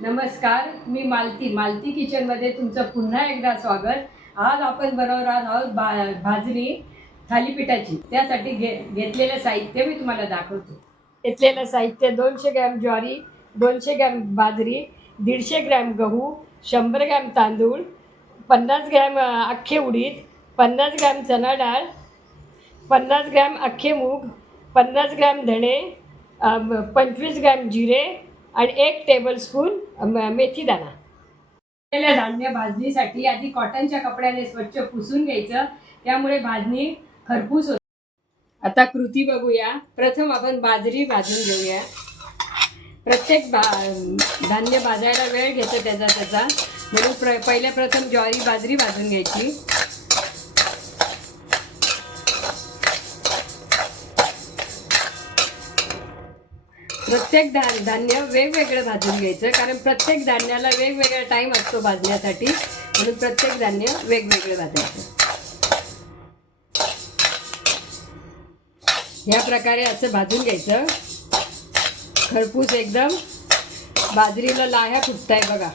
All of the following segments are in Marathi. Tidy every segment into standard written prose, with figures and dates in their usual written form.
नमस्कार, मी मालती किचनमध्ये तुमचं पुन्हा एकदा स्वागत. आज आपण बनवणार आहोत भाजणी थालीपीठाची. त्यासाठी घेतलेलं साहित्य मी तुम्हाला दाखवतो. घेतलेलं साहित्य 200 ग्रॅम ज्वारी, 200 ग्रॅम बाजरी, 150 ग्रॅम गहू, 100 ग्रॅम तांदूळ, 50 ग्रॅम अख्खे उडीद, 50 ग्रॅम चणा डाळ, 50 ग्रॅम अख्खे मूग, 50 ग्रॅम धणे, 25 ग्रॅम जिरे आणि 1 टेबलस्पून मेथी दाणा. धान्य भाजणीसाठी आधी कॉटनच्या कपड्याने स्वच्छ पुसून घ्यायचं, त्यामुळे भाजणी खरपूस होते. आता कृती बघूया. प्रथम आपण बाजरी भाजून घेऊया. प्रत्येक धान्य भाजायला वेळ घेतो त्याचा म्हणून पहिल्या प्रथम बाजरी भाजून घ्यायची. प्रत्येक धान्य वेगवेगळं भाजून घ्यायचं, कारण प्रत्येक धान्याला वेगवेगळा टाईम असतो भाजण्यासाठी, म्हणून प्रत्येक धान्य वेगवेगळं भाजायचं. या प्रकारे असं भाजून घ्यायचं खरपूस एकदम. बाजरीला लाह्या फुटताय बघा.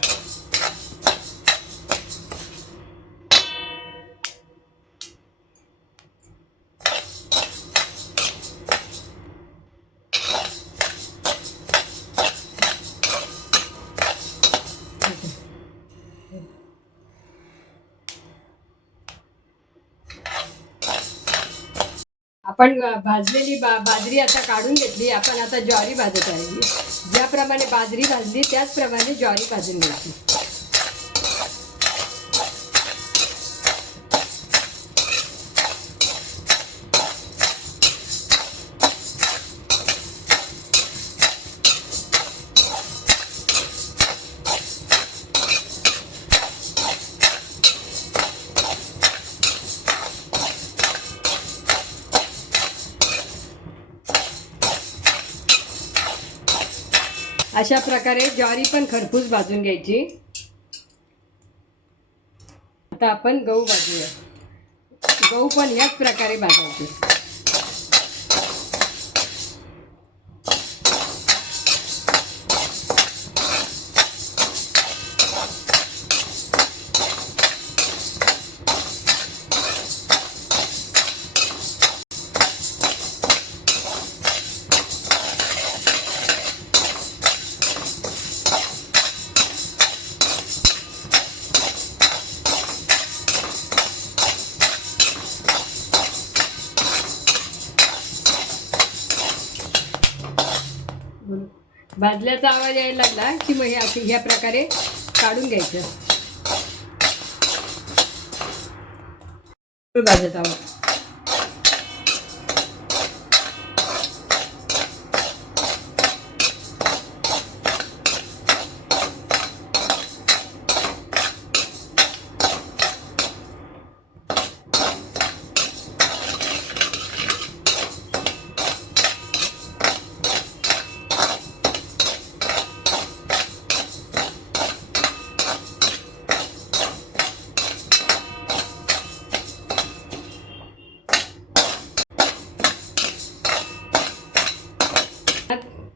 आपण भाजलेली बाजरी आता काढून घेतली. आपण आता ज्वारी भाजत आहे. ज्याप्रमाणे बाजरी भाजली त्याचप्रमाणे ज्वारी भाजून घ्यायची. अशा प्रकारे ज्वारी पण खरपूस भाजून घ्यायची. आता आपण गहू भाजूया. गहू पण याच प्रकारे भाजायचे. भाजल्याचा आवाज यायला लागला की मग हे ह्या प्रकारे काढून घ्यायचं. भाजत आहोत.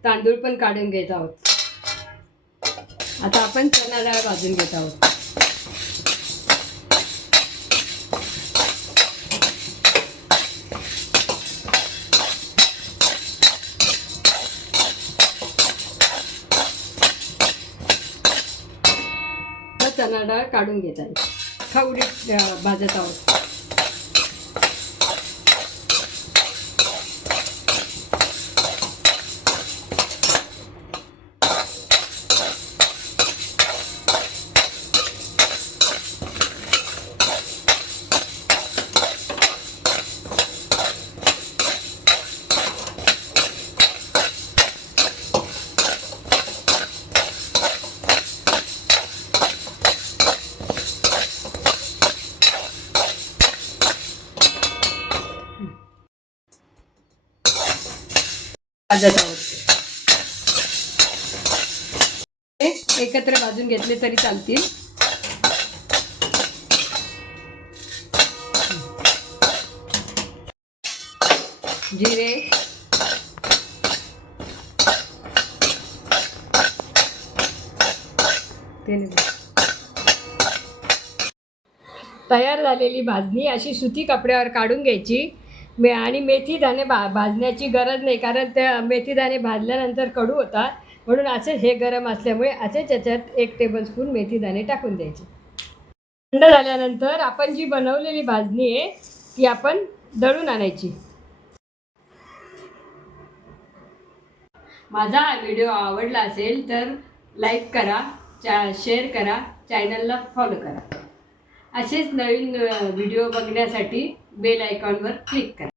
तांदूळ पण काढून घेत आहोत. आता आपण चणा डाळ भाजून घेत आहोत. चणा डाळ काढून घेत आहे. खावडीत भाजत आहोत. भाजत आहोत. एकत्र भाजून घेतले तरी चालतील. जिरे, त्याने तयार झालेली भाजणी अशी सुती कपड्यावर काढून घ्यायची. आणि मेथी दाणे भाजण्याची गरज नाही, कारण त्या मेथी दाणे भाजल्यानंतर कडू होतात. म्हणून असे हे गरम असल्यामुळे असे त्याच्यात 1 टेबलस्पून मेथी दाणे टाकून द्यायचे. थंड झाल्यानंतर आपण जी बनवलेली भाजणी आहे ती आपण दळून आणायची. माझा हा व्हिडिओ आवडला असेल तर लाईक करा, शेअर करा, चॅनलला फॉलो करा. असेच नवीन व्हिडिओ बघण्यासाठी बेल आयकॉनवर क्लिक करा.